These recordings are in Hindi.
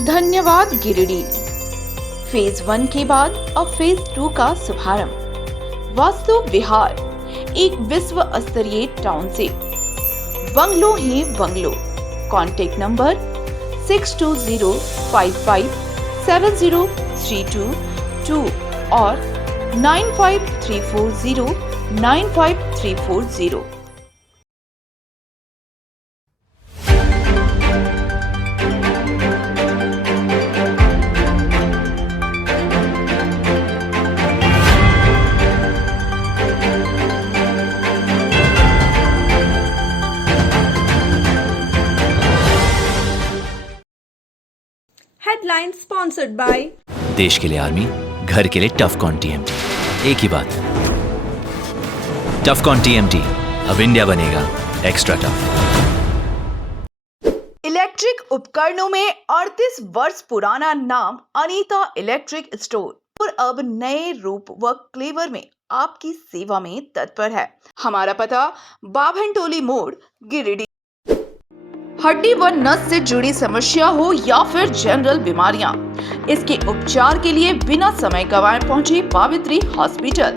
धन्यवाद गिरिडीह। फेज 1 के बाद अब फेज 2 का शुभारंभ। वास्तु विहार एक विश्व स्तरीय टाउनशिप, बंगलो ही बंगलो। कॉन्टैक्ट नंबर 6205570322 और 9534095340। हेडलाइन स्पॉन्सर्ड बाय देश के लिए आर्मी, घर के लिए टफकॉन टीएमटी। एक ही बात, टफकॉन टीएमटी, अब इंडिया बनेगा एक्स्ट्रा टफ। इलेक्ट्रिक उपकरणों में 38 वर्ष पुराना नाम अनीता इलेक्ट्रिक स्टोर और अब नए रूप व क्लेवर में आपकी सेवा में तत्पर है। हमारा पता बाभनटोली मोड़, गिरिडीह। हड्डी व नस से जुड़ी समस्या हो या फिर जनरल बीमारियां, इसके उपचार के लिए बिना समय गंवाए पहुंचे पावित्री हॉस्पिटल।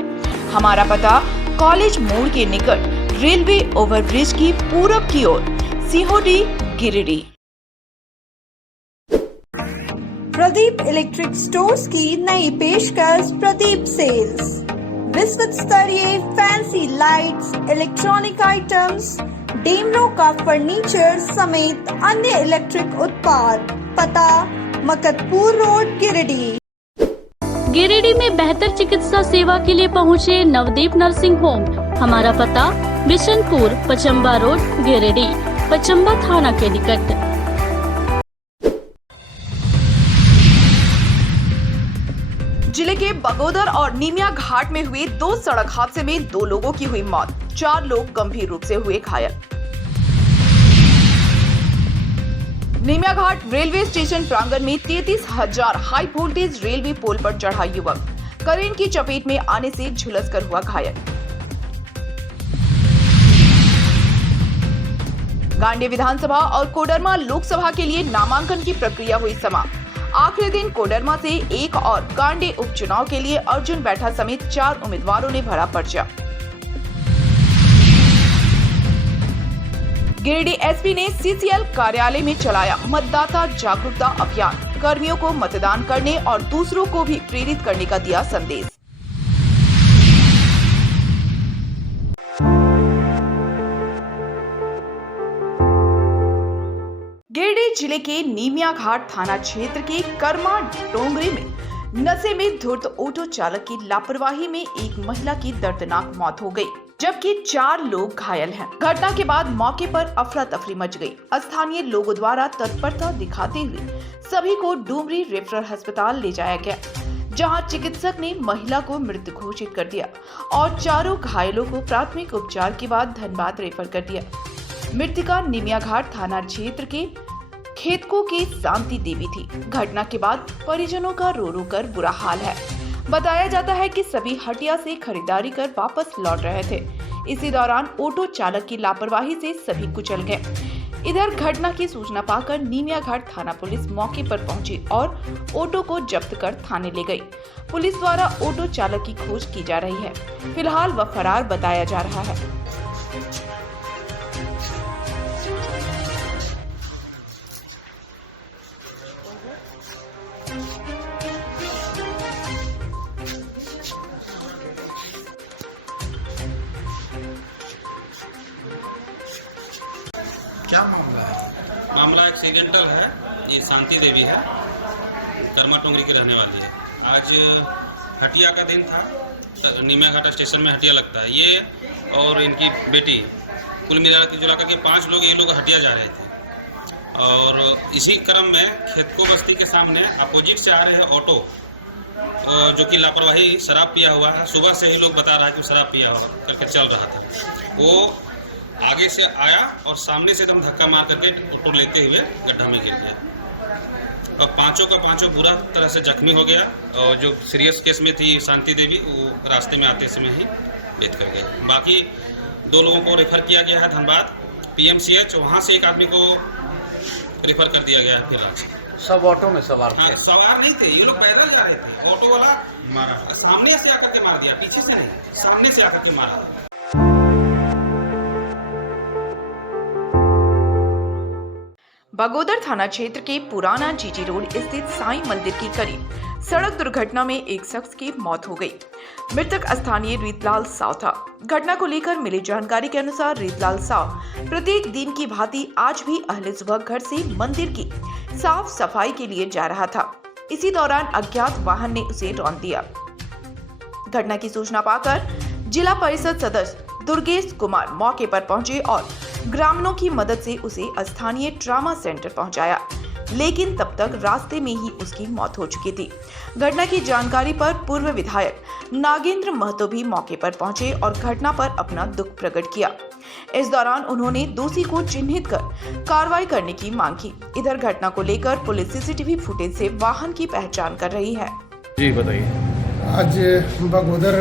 हमारा पता कॉलेज मोड़ के निकट रेलवे ओवरब्रिज की पूरब की ओर, सिहोडी, गिरिडीह। प्रदीप इलेक्ट्रिक स्टोर्स की नई पेशकश प्रदीप सेल्स। विश्व स्तरीय fancy lights, electronic items, Damro का फर्नीचर समेत अन्य इलेक्ट्रिक उत्पाद। पता मकतपुर रोड, गिरिडीह। गिरिडीह में बेहतर चिकित्सा सेवा के लिए पहुँचे नवदीप नर्सिंग होम। हमारा पता बिशनपुर, पचम्बा रोड, गिरिडीह, पचम्बा थाना के निकट। जिले के बगोदर और नीमिया घाट में हुए 2 सड़क हादसे में 2 लोगों की हुई मौत, 4 लोग गंभीर रूप से हुए घायल। नीमिया घाट रेलवे स्टेशन प्रांगण में 33,000 हाई वोल्टेज रेलवे पोल पर चढ़ा युवक करंट की चपेट में आने से झुलसकर हुआ घायल। गांडे विधानसभा और कोडरमा लोकसभा के लिए नामांकन की प्रक्रिया हुई समाप्त। आखिरी दिन कोडरमा से 1 और गांडे उपचुनाव के लिए अर्जुन बैठा समेत 4 उम्मीदवारों ने भरा पर्चा। गिरिडीह एसपी ने सीसीएल कार्यालय में चलाया मतदाता जागरूकता अभियान। कर्मियों को मतदान करने और दूसरों को भी प्रेरित करने का दिया संदेश। गिरिडीह जिले के नीमिया घाट थाना क्षेत्र के कर्मा डोंगरी में नशे में धुत ऑटो चालक की लापरवाही में एक महिला की दर्दनाक मौत हो गई, जबकि 4 लोग घायल हैं। घटना के बाद मौके पर अफरा तफरी मच गई। स्थानीय लोगों द्वारा तत्परता दिखाते हुए सभी को डुमरी रेफरल अस्पताल ले जाया गया, जहां चिकित्सक ने महिला को मृत घोषित कर दिया और 4 घायलों को प्राथमिक उपचार के बाद धनबाद रेफर कर दिया। मृतका निमिया घाट थाना क्षेत्र के खेतको की शांति देवी थी। घटना के बाद परिजनों का रो रो कर बुरा हाल है। बताया जाता है कि सभी हटिया से खरीदारी कर वापस लौट रहे थे। इसी दौरान ऑटो चालक की लापरवाही से सभी कुचल गए। इधर घटना की सूचना पाकर नीमिया घाट थाना पुलिस मौके पर पहुंची और ऑटो को जब्त कर थाने ले गई। पुलिस द्वारा ऑटो चालक की खोज की जा रही है। फिलहाल वह फरार बताया जा रहा है। क्या मामला है? मामला एक्सीडेंटल है। ये शांति देवी है, कर्मा टोंगरी की रहने वाली है। आज हटिया का दिन था। नीमिया घाट स्टेशन में हटिया लगता है। ये और इनकी बेटी कुल मिला के 5 लोग ये लोग हटिया जा रहे थे और इसी क्रम में खेतको बस्ती के सामने अपोजिट से आ रहे हैं ऑटो, जो कि लापरवाही शराब पिया हुआ है। सुबह से ही लोग बता रहा है कि शराब पिया हुआ करके चल रहा था। वो आगे से आया और सामने से एकदम धक्का मार करके ऑटो लेते हुए गड्ढा में गिर गया और 5 का 5 बुरा तरह से जख्मी हो गया। और जो सीरियस केस में थी शांति देवी, वो रास्ते में आते समय ही डेथ कर गए। बाकी 2 लोगों को रेफर किया गया है धनबाद PMCH। वहाँ से एक आदमी को रेफर कर दिया गया है फिर सब ऑटो में सवार थे। हाँ, सवार नहीं थे, ये लोग पैदल जा रहे थे। ऑटो वाला मारा, सामने से आकर के मार दिया, पीछे से नहीं, सामने से आकर के मारा। बगोदर थाना क्षेत्र के पुराना जीजी रोड स्थित साईं मंदिर के करीब सड़क दुर्घटना में एक शख्स की मौत हो गई। मृतक स्थानीय रीतलाल साव था। घटना को लेकर मिली जानकारी के अनुसार रीतलाल साव प्रत्येक दिन की भांति आज भी अहले सुबह घर से मंदिर की साफ सफाई के लिए जा रहा था। इसी दौरान अज्ञात वाहन ने उसे रौंद दिया। घटना की सूचना पाकर जिला परिषद सदस्य दुर्गेश कुमार मौके पर पहुंचे और ग्रामीणों की मदद से उसे स्थानीय ट्रामा सेंटर पहुंचाया, लेकिन तब तक रास्ते में ही उसकी मौत हो चुकी थी। घटना की जानकारी पर पूर्व विधायक नागेंद्र महतो भी मौके पर पहुंचे और घटना पर अपना दुख प्रकट किया। इस दौरान उन्होंने दोषी को चिन्हित कर कार्रवाई करने की मांग की। इधर घटना को लेकर पुलिस सीसीटीवी फुटेज से वाहन की पहचान कर रही है। जी बताइए। आज बगोदर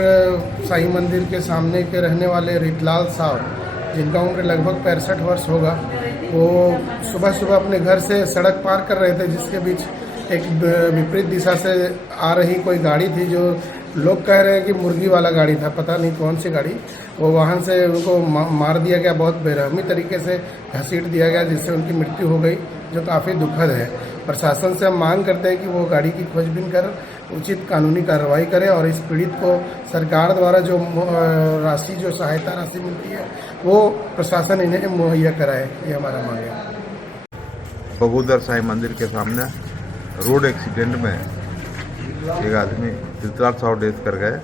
साईं मंदिर के सामने के रहने वाले रीतलाल साव, जिनका उम्र लगभग 65 वर्ष होगा, वो सुबह सुबह अपने घर से सड़क पार कर रहे थे, जिसके बीच एक विपरीत दिशा से आ रही कोई गाड़ी थी, जो लोग कह रहे हैं कि मुर्गी वाला गाड़ी था, पता नहीं कौन सी गाड़ी। वो वाहन से उनको मार दिया गया, बहुत बेरहमी तरीके से घसीट दिया गया, जिससे उनकी मृत्यु हो गई, जो काफ़ी दुखद है। प्रशासन से हम मांग करते हैं कि वो गाड़ी की खोजबीन कर उचित कानूनी कार्रवाई करे और इस पीड़ित को सरकार द्वारा जो राशि, जो सहायता राशि मिलती है, वो प्रशासन इन्हें मुहैया कराए, ये हमारा मांग है। बगोदर साईं मंदिर के सामने रोड एक्सीडेंट में एक आदमी रीतलाल साव डेथ कर गए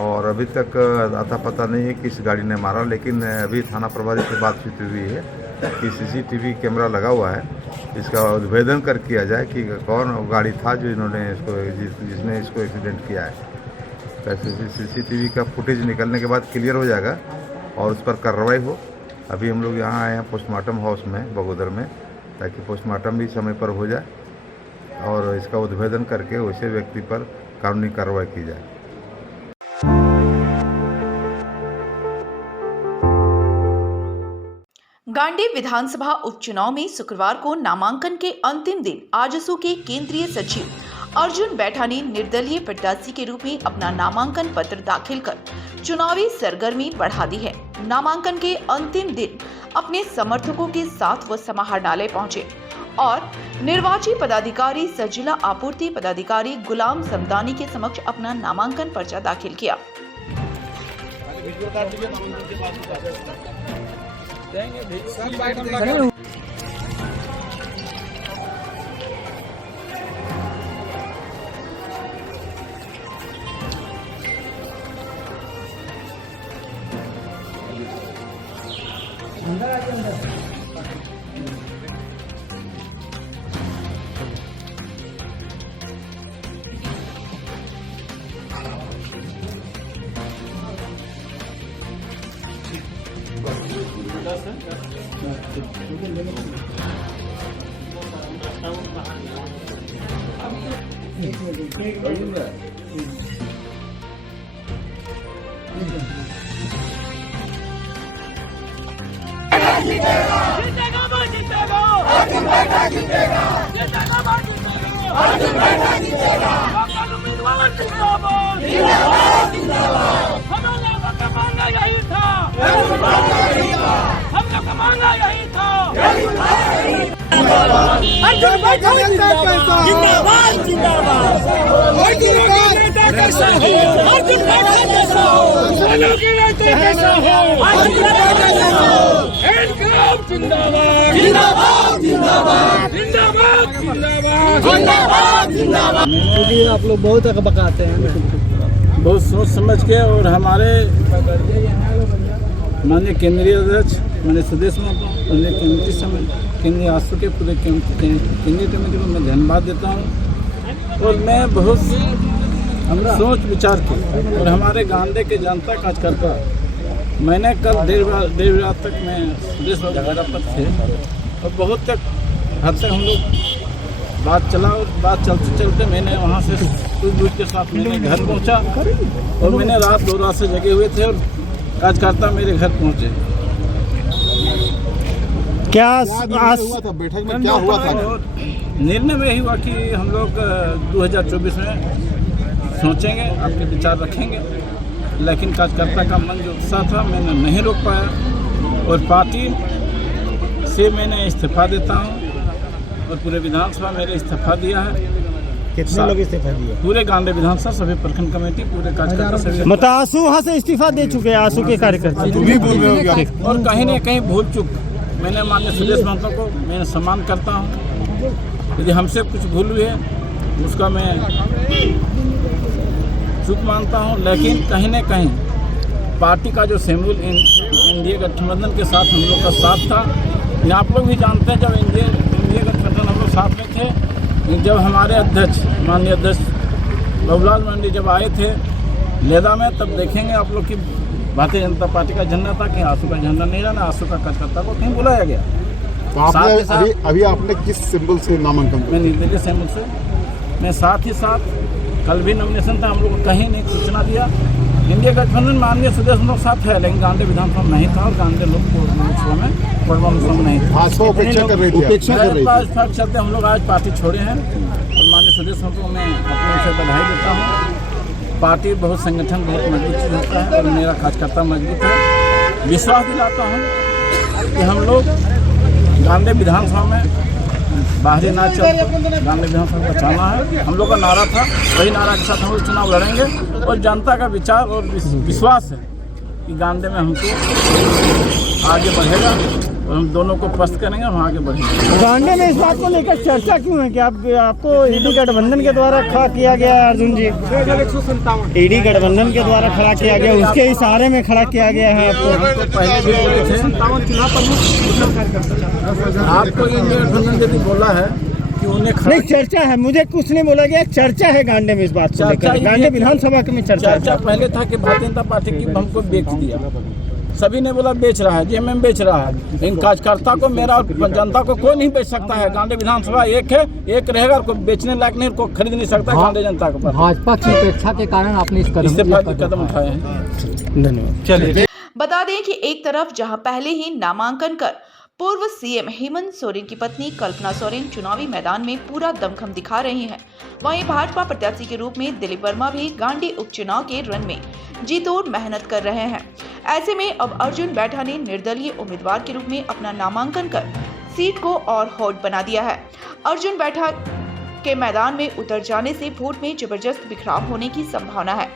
और अभी तक अता पता नहीं है किस गाड़ी ने मारा, लेकिन अभी थाना प्रभारी से बातचीत हुई है कि सीसीटीवी कैमरा लगा हुआ है, इसका उद्भेदन कर किया जाए कि कौन गाड़ी था जो इन्होंने जिसने इसको एक्सीडेंट किया है। सीसीटीवी का फुटेज निकलने के बाद क्लियर हो जाएगा और उस पर कार्रवाई हो। अभी हम लोग यहाँ आए हैं पोस्टमार्टम हाउस में बगोदर में, ताकि पोस्टमार्टम भी समय पर हो जाए और इसका उद्भेदन करके वैसे व्यक्ति पर कानूनी कार्रवाई की जाए। गांडी विधानसभा उपचुनाव में शुक्रवार को नामांकन के अंतिम दिन आजसू के केंद्रीय सचिव अर्जुन बैठा ने निर्दलीय प्रत्याशी के रूप में अपना नामांकन पत्र दाखिल कर चुनावी सरगर्मी बढ़ा दी है। नामांकन के अंतिम दिन अपने समर्थकों के साथ वो समाहरणालय पहुंचे और निर्वाची पदाधिकारी सह जिला आपूर्ति पदाधिकारी गुलाम समदानी के समक्ष अपना नामांकन पर्चा दाखिल किया। आप लोग बहुत बकाते हैं, बहुत सोच समझ के, और हमारे माननीय केंद्रीय अध्यक्ष माननीय सुदेश महतो, केंद्रीय आशु के पूरे केंद्रीय कमेटी को मैं धन्यवाद देता हूँ। और मैं बहुत सोच विचार की और हमारे गांधी के जनता कार्यकर्ता, मैंने कल देर रात तक मैं सुदेश जगह पर थे और बहुत तक हद तक हम लोग बात चला, और बात चलते चलते मैंने वहाँ से कुछ दूर के साथ मैंने घर पहुँचा और मैंने रात 2 रात से जगे हुए थे और कार्यकर्ता मेरे घर पहुँचे। क्या हुआ था बैठक में, क्या हुआ था? निर्णय में यही हुआ कि हम लोग 2024 में सोचेंगे, आपके विचार रखेंगे, लेकिन कार्यकर्ता का मन जो उत्साह था मैंने नहीं रोक पाया और पार्टी से मैंने इस्तीफा देता हूँ और पूरे विधानसभा मेरे इस्तीफा दिया है। कितने लोग इस्तीफा दिए? पूरे गांधी विधानसभा सभी प्रखंड कमेटी पूरे कार्यकर्ता सभी मतलब आंसू वहाँ से इस्तीफा दे चुके हैं, आंसू के कार्यकर्ता तुम भी बोल रहे हो क्या? और कहीं न कहीं भूल चूक मैंने माननीय सुदेश महतो को मैं सम्मान करता हूँ, यदि हमसे कुछ भूल हुई है उसका मैं चूक मानता हूँ, लेकिन कहीं न कहीं पार्टी का जो शेमूल इंडिया गठबंधन के साथ हम लोग का साथ था, ये आप लोग भी जानते हैं। जब इंडिया गठबंधन हम लोग साथ में थे, जब हमारे अध्यक्ष माननीय अध्यक्ष बाबूलाल मरांडी जब आए थे लेदा में, तब देखेंगे आप लोग की भारतीय जनता पार्टी का झंडा था कि आंसू का झंडा नहीं रहना, आंसू का कार्यकर्ता को कहीं बुलाया गया। तो आपने अभी आपने किस सिंबल से नामांकन किया? मैं निर्दलीय सिंबल से, मैं साथ ही साथ कल भी नॉमिनेशन था, हम लोग को कहीं नहीं सूचना दिया। इंडिया गठबंधन माननीय सुदेश लोग साथ है, लेकिन गांधी विधानसभा नहीं था और गांधी लोग को लोकसभा में कोरबा में नहीं था। उपेक्षा कर रही थी। चलते हम लोग आज पार्टी छोड़े हैं और माननीय सुदेश को मैं अपने से बधाई देता हूँ। पार्टी बहुत संगठन बहुत मजबूत चीज होता है और मेरा कार्यकर्ता मजबूत है। विश्वास दिलाता हूँ कि हम लोग गांधी विधानसभा में बाहरी ना चल, गांधी विधानसभा को बचाना है। हम लोग का नारा था, वही नारा के साथ हम लोग चुनाव लड़ेंगे और जनता का विचार और विश्वास है कि गांधी में हमको आगे बढ़ेगा और हम दोनों को पस्त करेंगे, हम आगे बढ़ेंगे। गांधी में इस बात को लेकर चर्चा क्यों है कि आपको ईडी गठबंधन के द्वारा खड़ा किया गया? अर्जुन जी, ईडी गठबंधन के द्वारा खड़ा किया गया, उसके इशारे में खड़ा किया गया है आपको? पहले भी बोले थे आपको इंडिया गठबंधन यदि बोला है कि उन्हें नहीं, चर्चा है, मुझे कुछ नहीं बोला गया, चर्चा है गांधी में इस बात को लेकर। गांधी विधानसभा में चर्चा पहले था कि भारतीय जनता पार्टी की हमको बेच दिया, सभी ने बोला बेच रहा है, जेएमएम बेच रहा है, लेकिन कार्यकर्ता को मेरा जनता को कोई नहीं बेच सकता है। गांधी विधानसभा एक है, एक रहेगा, कोई बेचने लायक नहीं, कोई खरीद नहीं सकता गांधी जनता को। भाजपा की अपेक्षा के कारण आपने इस कदम उठाए हैं। धन्यवाद। चलिए, बता दें कि एक तरफ जहां पहले ही नामांकन कर पूर्व सीएम हेमंत सोरेन की पत्नी कल्पना सोरेन चुनावी मैदान में पूरा दमखम दिखा रही हैं, वहीं भाजपा प्रत्याशी के रूप में दिलीप वर्मा भी गांधी उपचुनाव के रन में जी तोड़ मेहनत कर रहे हैं। ऐसे में अब अर्जुन बैठा ने निर्दलीय उम्मीदवार के रूप में अपना नामांकन कर सीट को और हॉट बना दिया है। अर्जुन बैठा के मैदान में उतर जाने से वोट में जबरदस्त बिखराव होने की संभावना है।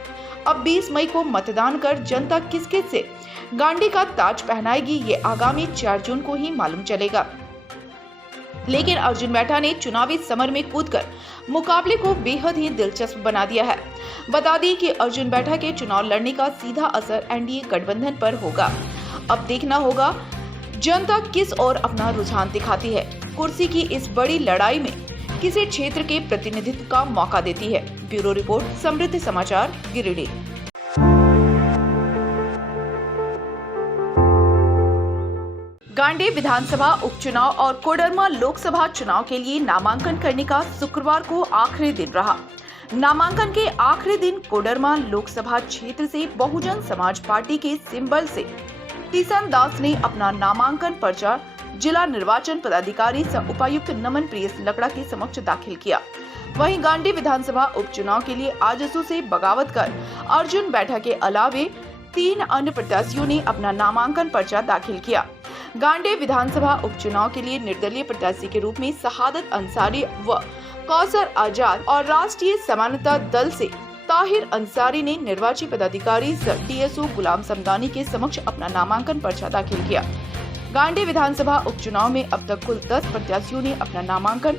अब 20 मई को मतदान कर जनता किसके से गांधी का ताज पहनाएगी, ये आगामी 4 जून को ही मालूम चलेगा। लेकिन अर्जुन बैठा ने चुनावी समर में कूदकर मुकाबले को बेहद ही दिलचस्प बना दिया है। बता दें कि अर्जुन बैठा के चुनाव लड़ने का सीधा असर एनडीए गठबंधन पर होगा। अब देखना होगा जनता किस ओर अपना रुझान दिखाती है। कुर्सी की इस बड़ी लड़ाई में किसी क्षेत्र के प्रतिनिधित्व का मौका देती है। ब्यूरो रिपोर्ट, समृद्धि समाचार, गिरिडीह। गांधी विधानसभा उपचुनाव और कोडरमा लोकसभा चुनाव के लिए नामांकन करने का शुक्रवार को आखिरी दिन रहा। नामांकन के आखिरी दिन कोडरमा लोकसभा क्षेत्र से बहुजन समाज पार्टी के सिंबल से टीसन दास ने अपना नामांकन पर्चा जिला निर्वाचन पदाधिकारी सह उपायुक्त नमन प्रियस लकड़ा के समक्ष दाखिल किया। वहीं गांधी विधानसभा उपचुनाव के लिए आजसू से बगावत कर अर्जुन बैठा के अलावे 3 अन्य प्रत्याशियों ने अपना नामांकन पर्चा दाखिल किया। गांधी विधानसभा उपचुनाव के लिए निर्दलीय प्रत्याशी के रूप में शहादत अंसारी व कौसर आजाद और राष्ट्रीय समानता दल से ताहिर अंसारी ने निर्वाची पदाधिकारी डीएसओ गुलाम समदानी के समक्ष अपना नामांकन पर्चा दाखिल किया। गांधी विधानसभा उपचुनाव में अब तक कुल 10 प्रत्याशियों ने अपना नामांकन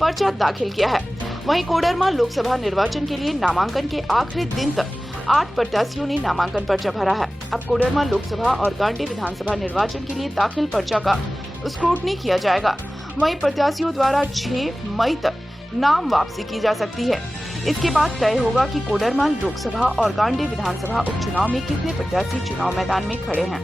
पर्चा दाखिल किया है। वहीं कोडरमा लोकसभा निर्वाचन के लिए नामांकन के आखिरी दिन तक 8 प्रत्याशियों ने नामांकन पर्चा भरा है। अब कोडरमा लोकसभा और गांधी विधानसभा निर्वाचन के लिए दाखिल पर्चा का स्क्रूटनी किया जाएगा। वहीं प्रत्याशियों द्वारा 6 मई तक नाम वापसी की जा सकती है। इसके बाद तय होगा कि कोडरमा लोकसभा और गांधी विधानसभा उपचुनाव में कितने प्रत्याशी चुनाव मैदान में खड़े हैं।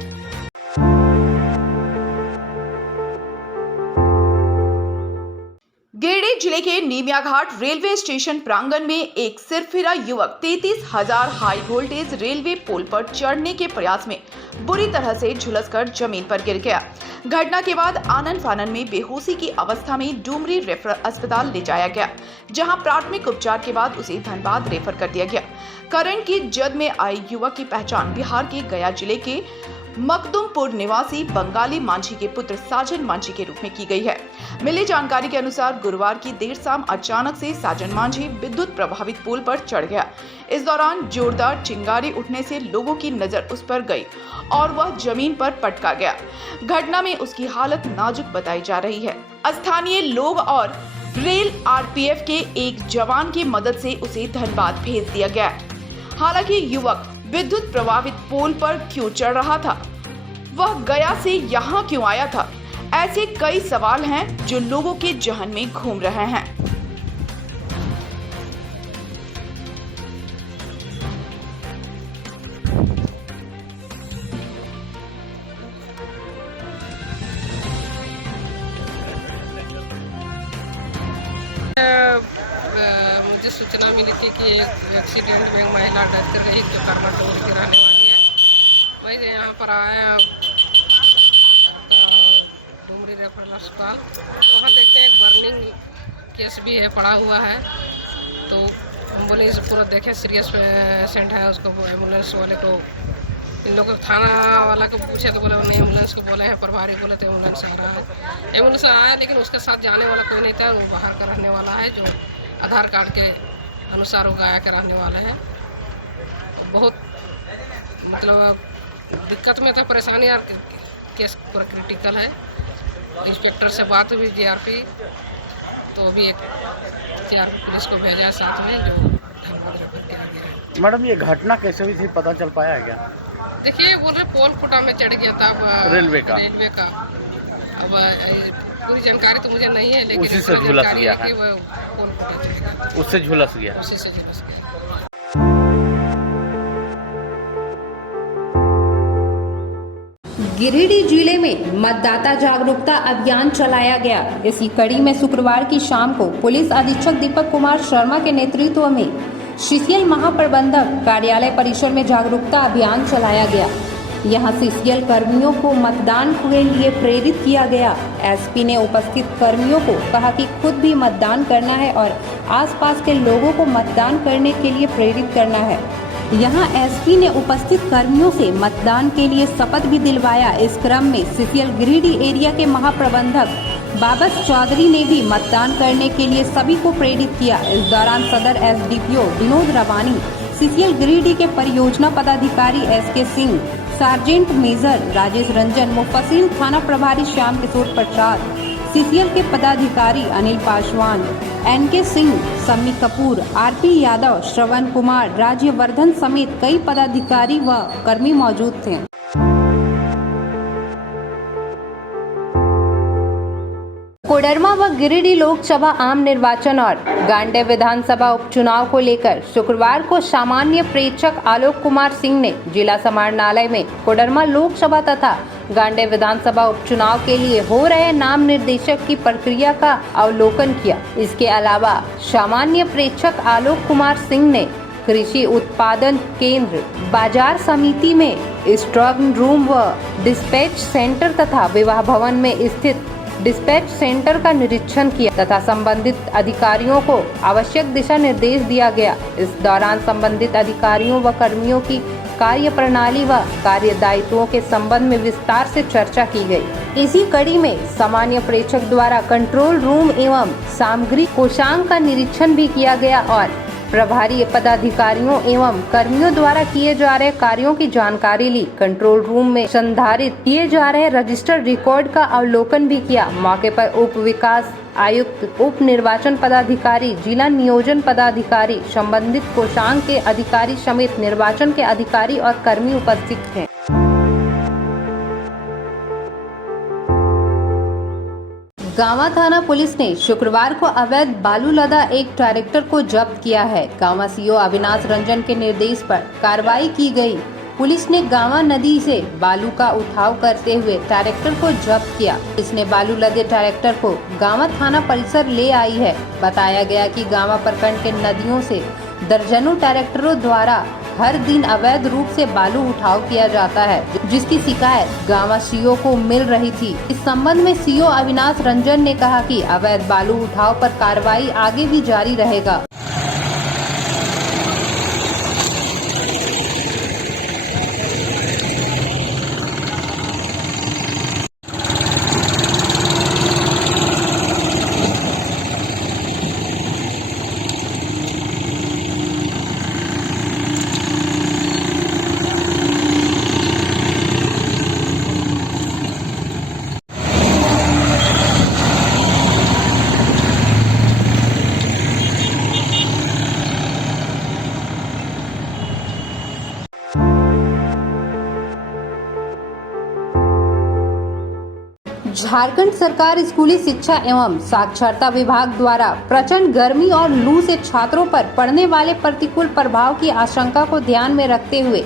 गिरिडीह जिले के नीमिया घाट रेलवे स्टेशन प्रांगण में एक सिरफिरा युवक 33,000 हाई वोल्टेज रेलवे पोल पर चढ़ने के प्रयास में बुरी तरह से झुलसकर जमीन पर गिर गया। घटना के बाद आनन फानन में बेहोशी की अवस्था में डुमरी रेफरल अस्पताल ले जाया गया, जहां प्राथमिक उपचार के बाद उसे धनबाद रेफर कर दिया गया। करंट की जद में आए युवक की पहचान बिहार के गया जिले के मखदुमपुर निवासी बंगाली मांझी के पुत्र साजन मांझी के रूप में की गई है। मिली जानकारी के अनुसार गुरुवार की देर शाम अचानक से साजन मांझी विद्युत प्रभावित पुल पर चढ़ गया। इस दौरान जोरदार चिंगारी उठने से लोगों की नजर उस पर गई और वह जमीन पर पटका गया। घटना में उसकी हालत नाजुक बताई जा रही है। स्थानीय लोग और रेल आरपीएफ के एक जवान की मदद से उसे धनबाद भेज दिया गया। हालांकि युवक विद्युत प्रभावित पोल पर क्यों चढ़ रहा था, वह गया से यहाँ क्यों आया था, ऐसे कई सवाल हैं जो लोगों के जहन में घूम रहे हैं। मुझे सूचना मिली थी कि एक एक्सीडेंट में एक महिला डेथ कर गई जो कर्मा टोंगरी की रहने वाली है। मैं यहाँ पर आया डुमरी रेफरल अस्पताल, वहाँ देखते हैं एक बर्निंग केस भी है पड़ा हुआ है। तो एम्बुलेंस पूरा देखे सीरियस पेशेंट है, उसको एम्बुलेंस वाले को इन लोगों को थाना वाला को पूछे तो बोले नहीं, एम्बुलेंस को बोले हैं, प्रभारी बोले तो एम्बुलेंस आ रहा है। एम्बुलेंस आया लेकिन उसके साथ जाने वाला कोई नहीं था, वो बाहर का रहने वाला है जो आधार कार्ड के अनुसार वो गया के रहने वाला है। बहुत मतलब दिक्कत में था, परेशानी और केस पूरा क्रिटिकल है। इंस्पेक्टर से बात हुई जीआरपी, तो अभी एक जीआरपी पुलिस को भेजा है साथ में जो धनबाद रेफर किया गया। मैडम ये घटना कैसे हुई थी, पता चल पाया है क्या? देखिए बोल रहे पोल खुटा में चढ़ गया था रेलवे का। अब पूरी जानकारी तो मुझे नहीं है, लेकिन उसी से झुलस गया है, उससे झुलस गया। गिरिडीह जिले में मतदाता जागरूकता अभियान चलाया गया। इसी कड़ी में शुक्रवार की शाम को पुलिस अधीक्षक दीपक कुमार शर्मा के नेतृत्व में सीसीएल महाप्रबंधक कार्यालय परिसर में जागरूकता अभियान चलाया गया। यहां सीसीएल कर्मियों को मतदान के लिए प्रेरित किया गया। एसपी ने उपस्थित कर्मियों को कहा कि खुद भी मतदान करना है और आसपास के लोगों को मतदान करने के लिए प्रेरित करना है। यहां एसपी ने उपस्थित कर्मियों से मतदान के लिए शपथ भी दिलवाया। इस क्रम में सीसीएल गिरिडीह एरिया के महाप्रबंधक बाबस चौधरी ने भी मतदान करने के लिए सभी को प्रेरित किया। इस दौरान सदर एसडीपीओ विनोद रवानी, सीसीएल गिरिडीह के परियोजना पदाधिकारी SK Singh, sergeant major Rajesh Ranjan, Mufassil थाना प्रभारी श्याम किशोर प्रसाद, सीसीएल के पदाधिकारी अनिल पासवान, एनके सिंह, सम्मी कपूर, आरपी यादव, श्रवण कुमार, राज्यवर्धन समेत कई पदाधिकारी व कर्मी मौजूद थे। कोडरमा व गिरिडीह लोकसभा आम निर्वाचन और गांडेय विधानसभा उपचुनाव को लेकर शुक्रवार को सामान्य प्रेक्षक आलोक कुमार सिंह ने जिला समाहरणालय में कोडरमा लोकसभा तथा गांडेय विधानसभा उपचुनाव के लिए हो रहे नाम निर्देशक की प्रक्रिया का अवलोकन किया। इसके अलावा सामान्य प्रेक्षक आलोक कुमार सिंह ने कृषि उत्पादन केंद्र बाजार समिति में स्ट्रॉन्ग रूम व डिस्पैच सेंटर तथा विवाह भवन में स्थित डिस्पैच सेंटर का निरीक्षण किया तथा संबंधित अधिकारियों को आवश्यक दिशा निर्देश दिया गया। इस दौरान संबंधित अधिकारियों व कर्मियों की कार्य प्रणाली व कार्य दायित्वों के संबंध में विस्तार से चर्चा की गई। इसी कड़ी में सामान्य प्रेक्षक द्वारा कंट्रोल रूम एवं सामग्री कोषांग का निरीक्षण भी किया गया और प्रभारी पदाधिकारियों एवं कर्मियों द्वारा किए जा रहे कार्यों की जानकारी ली। कंट्रोल रूम में संधारित किए जा रहे रजिस्टर्ड रिकॉर्ड का अवलोकन भी किया। मौके पर उप विकास आयुक्त, उप निर्वाचन पदाधिकारी, जिला नियोजन पदाधिकारी, संबंधित कोषांग के अधिकारी समेत निर्वाचन के अधिकारी और कर्मी उपस्थित थे। गांवा थाना पुलिस ने शुक्रवार को अवैध बालू लदा एक ट्रैक्टर को जब्त किया है। गांवा सीओ अविनाश रंजन के निर्देश पर कार्रवाई की गई। पुलिस ने गांवा नदी से बालू का उठाव करते हुए ट्रैक्टर को जब्त किया। इसने बालू लदे ट्रैक्टर को गांवा थाना परिसर ले आई है। बताया गया कि गांवा प्रखंड के नदियों से दर्जनों ट्रैक्टरों द्वारा हर दिन अवैध रूप से बालू उठाव किया जाता है, जिसकी शिकायत गांव सीओ को मिल रही थी। इस संबंध में सीओ अविनाश रंजन ने कहा कि अवैध बालू उठाव पर कार्रवाई आगे भी जारी रहेगा। झारखंड सरकार स्कूली शिक्षा एवं साक्षरता विभाग द्वारा प्रचंड गर्मी और लू से छात्रों पर पड़ने वाले प्रतिकूल प्रभाव की आशंका को ध्यान में रखते हुए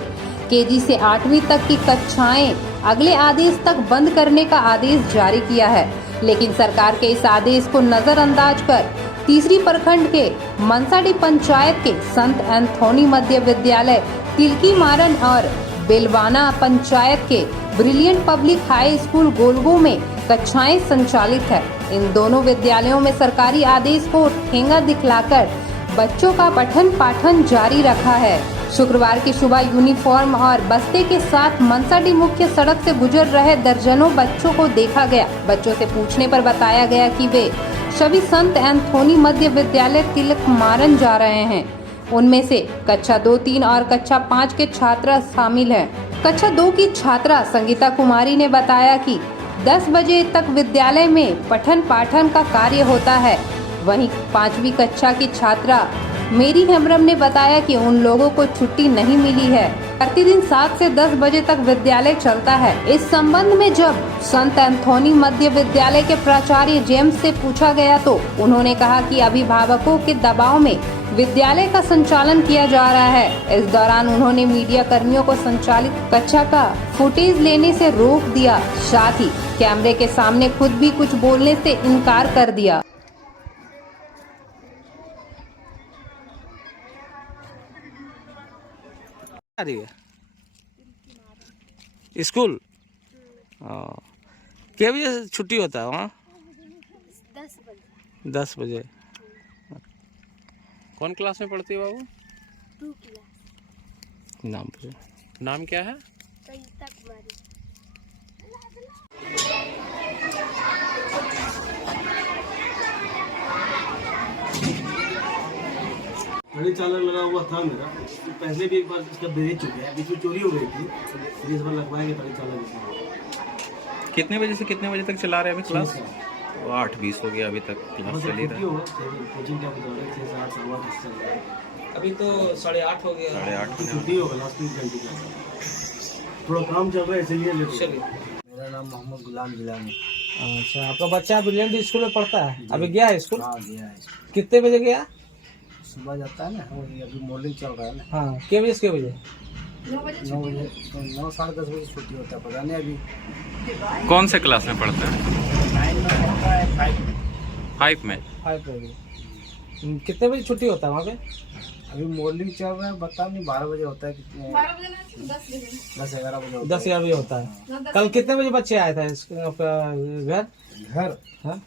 केजी से 8वीं तक की कक्षाएं अगले आदेश तक बंद करने का आदेश जारी किया है। लेकिन सरकार के इस आदेश को नजरअंदाज कर तीसरी प्रखंड के मनसाडी पंचायत के संत एंथोनी मध्य विद्यालय, तिलकी मारन और बेलवाना पंचायत के ब्रिलियंट पब्लिक हाई स्कूल गोलगो में कक्षाएं संचालित है। इन दोनों विद्यालयों में सरकारी आदेश को ठेंगा दिखलाकर बच्चों का पठन पाठन जारी रखा है। शुक्रवार की सुबह यूनिफॉर्म और बस्ते के साथ मनसाडी मुख्य सड़क से गुजर रहे दर्जनों बच्चों को देखा गया। बच्चों से पूछने पर बताया गया कि वे सभी संत एंथोनी मध्य विद्यालय तिलक मारन जा रहे हैं। उनमें से कक्षा 2, 3 और कक्षा 5 के छात्र शामिल हैं। कक्षा 2 की छात्रा संगीता कुमारी ने बताया कि 10 बजे तक विद्यालय में पठन पाठन का कार्य होता है। वहीं 5वीं कक्षा की छात्रा मेरी हेम्ब्रम ने बताया कि उन लोगों को छुट्टी नहीं मिली है। प्रतिदिन 7 से 10 बजे तक विद्यालय चलता है। इस संबंध में जब संत एंथोनी मध्य विद्यालय के प्राचार्य जेम्स से पूछा गया तो उन्होंने कहा कि अभिभावकों के दबाव में विद्यालय का संचालन किया जा रहा है। इस दौरान उन्होंने मीडिया कर्मियों को संचालित कक्षा का फुटेज लेने से रोक दिया, साथ ही कैमरे के सामने खुद भी कुछ बोलने से इनकार कर दिया। स्कूल क्या बजे छुट्टी होता है वहाँ? 10 बजे। कौन क्लास में पढ़ती है बाबू? 2 क्लास। नाम पूछो। नाम क्या है? संगीता कुमारी। गाड़ी चालक लगा हुआ था मेरा, पहले भी एक बार इसका भेज चुके हैं, बीच में चोरी हो गई थी, इस बार लगवाएंगे गाड़ी चालक। कितने बजे से कितने बजे तक चला रहे हैं अभी क्लास? 8:20 हो गया, अभी तक क्लास चल ही रहा है। कोचिंग क्या बता रहे थे 7 सवा 10 चल रहा है, अभी तो 8:30 हो गया। 8:30 छुट्टी होगा लास्ट 3 घंटे का, थोड़ा काम चल रहा है इसलिए लेट। मेरा नाम मोहम्मद गुलाम जिलानी। अच्छा, आपका बच्चा ब्रिलियंट स्कूल में पढ़ता है? अभी गया है स्कूल? हाँ गया है। कितने बजे गया? सुबह जाता है ना, अभी मॉर्निंग चल रहा है ना। हाँ, क्या बजे से 9 बजे 9 साढ़े 10 बजे छुट्टी होता है, पता नहीं अभी। कौन से क्लास में पढ़ता है? 9 में पढ़ता है, 5 में। 5 बजे। कितने बजे छुट्टी होता है वहाँ पे? अभी मॉर्निंग चल रहा है, बता नहीं 12 बजे होता है, कितने 10-11 बजे 10-11 बजे होता है। कल कितने बजे बच्चे आए थे घर? हाँ,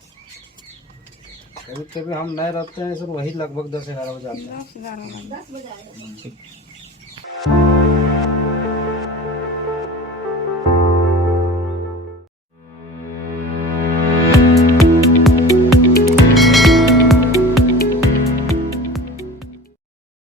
कभी कभी हम नए रहते हैं सर, वही लगभग 10-11 बजे आते हैं।